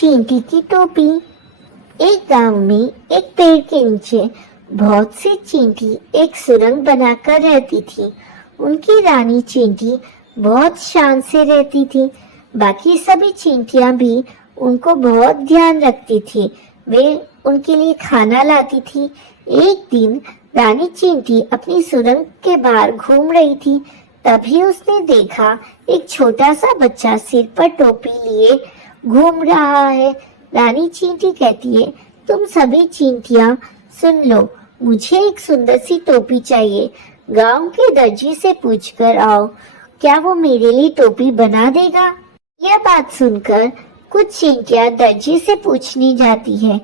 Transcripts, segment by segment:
चींटी की टोपी। एक गांव में एक पेड़ के नीचे बहुत सी चींटी एक सुरंग बनाकर रहती थी। उनकी रानी चींटी बहुत शान से रहती थी। बाकी सभी चींटियां भी उनको बहुत ध्यान रखती थी। वे उनके लिए खाना लाती थी। एक दिन रानी चींटी अपनी सुरंग के बाहर घूम रही थी। तभी उसने देखा एक छोटा सा बच्चा सिर पर टोपी लिए घूम रहा है। रानी चींटी कहती है, तुम सभी चींटियां सुन लो, मुझे एक सुंदर सी टोपी चाहिए। गांव के दर्जी से पूछकर आओ, क्या वो मेरे लिए टोपी बना देगा? यह बात सुनकर कुछ चींटियां दर्जी से पूछने जाती है।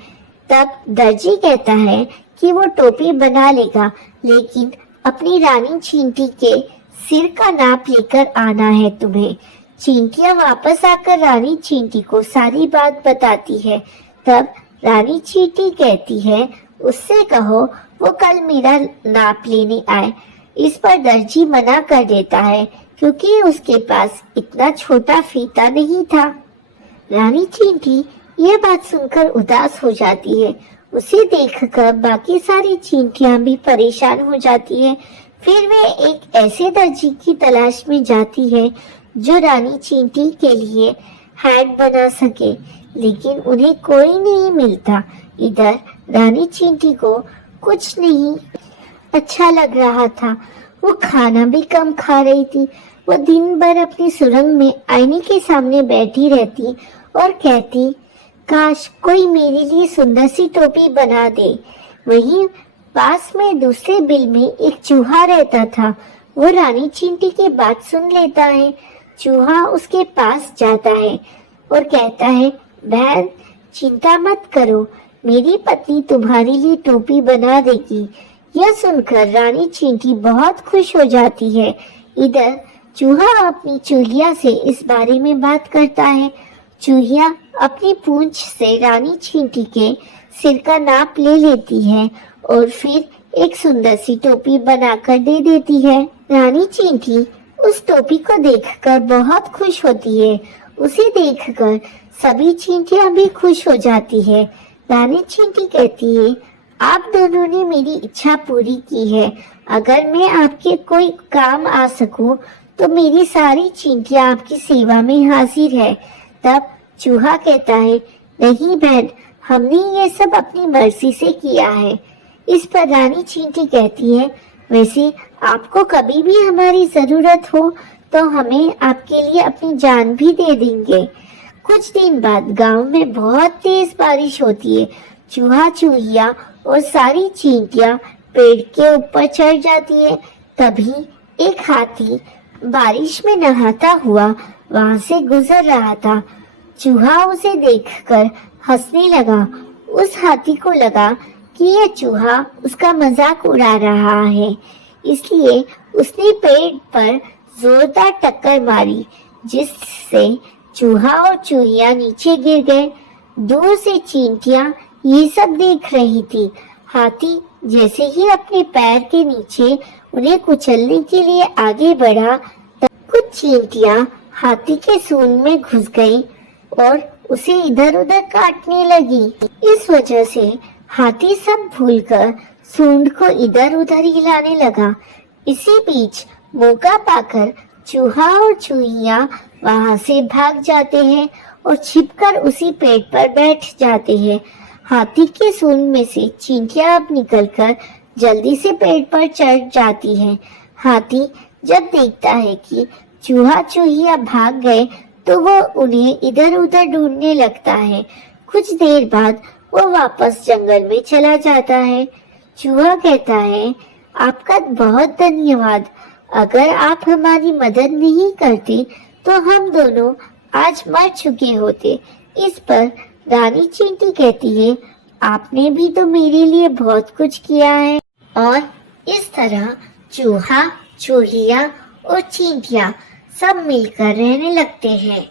तब दर्जी कहता है कि वो टोपी बना लेगा, लेकिन अपनी रानी चींटी के सिर का नाप लेकर आना है तुम्हें। चींटियां वापस आकर रानी चींटी को सारी बात बताती है। तब रानी चींटी कहती है, उससे कहो वो कल मेरा नाप लेने आए। इस पर दर्जी मना कर देता है क्योंकि उसके पास इतना छोटा फीता नहीं था। रानी चींटी यह बात सुनकर उदास हो जाती है। उसे देखकर बाकी सारी चींटियां भी परेशान हो जाती है। फिर वे एक ऐसे दर्जी की तलाश में जाती है जो रानी चींटी के लिए हैट बना सके, लेकिन उन्हें कोई नहीं मिलता। इधर रानी चींटी को कुछ नहीं अच्छा लग रहा था। वो खाना भी कम खा रही थी। वो दिन भर अपनी सुरंग में आईने के सामने बैठी रहती और कहती, काश कोई मेरे लिए सुंदर सी टोपी बना दे। वहीं पास में दूसरे बिल में एक चूहा रहता था। वो रानी चींटी की बात सुन लेता है। चूहा उसके पास जाता है और कहता है, बहन चिंता मत करो, मेरी पत्नी तुम्हारे लिए टोपी बना देगी। यह सुनकर रानी चींटी बहुत खुश हो जाती है। इधर चूहा अपनी चूहिया से इस बारे में बात करता है। चूहिया अपनी पूंछ से रानी चींटी के सिर का नाप ले लेती है और फिर एक सुंदर सी टोपी बनाकर दे देती है। रानी चींटी उस टोपी को देखकर बहुत खुश होती है। उसे देखकर सभी चींटियां भी खुश हो जाती है। रानी चींटी कहती है, आप दोनों ने मेरी इच्छा पूरी की है। अगर मैं आपके कोई काम आ सकूं तो मेरी सारी चींटियां आपकी सेवा में हाजिर है। तब चूहा कहता है, नहीं बहन, हमने ये सब अपनी मर्जी से किया है। इस पर रानी चींटी कहती है, वैसे आपको कभी भी हमारी जरूरत हो तो हमें आपके लिए अपनी जान भी दे देंगे। कुछ दिन बाद गांव में बहुत तेज बारिश होती है। चूहा, चूहिया और सारी चींटियां पेड़ के ऊपर चढ़ जाती है। तभी एक हाथी बारिश में नहाता हुआ वहां से गुजर रहा था। चूहा उसे देखकर हंसने लगा। उस हाथी को लगा कि यह चूहा उसका मजाक उड़ा रहा है, इसलिए उसने पेड़ पर जोरदार टक्कर मारी, जिससे चूहा और चूहिया नीचे गिर गए। दूर से चींटियां ये सब देख रही थी। हाथी जैसे ही अपने पैर के नीचे उन्हें कुचलने के लिए आगे बढ़ा, तब कुछ चींटियां हाथी के सूंड में घुस गई और उसे इधर उधर काटने लगी। इस वजह से हाथी सब भूलकर सूंड को इधर उधर हिलाने लगा। इसी बीच मौका पाकर चूहा और चूहिया वहां से भाग जाते हैं और छिपकर उसी पेड़ पर बैठ जाते हैं। हाथी के सूंड में से चींटियां अब निकलकर जल्दी से पेड़ पर चढ़ जाती हैं। हाथी जब देखता है कि चूहा चूहिया भाग गए तो वो उन्हें इधर उधर ढूंढने लगता है। कुछ देर बाद वो वापस जंगल में चला जाता है। चूहा कहता है, आपका बहुत धन्यवाद। अगर आप हमारी मदद नहीं करते तो हम दोनों आज मर चुके होते। इस पर रानी चींटी कहती है, आपने भी तो मेरे लिए बहुत कुछ किया है। और इस तरह चूहा, चूहिया और चींटियां सब मिलकर रहने लगते हैं।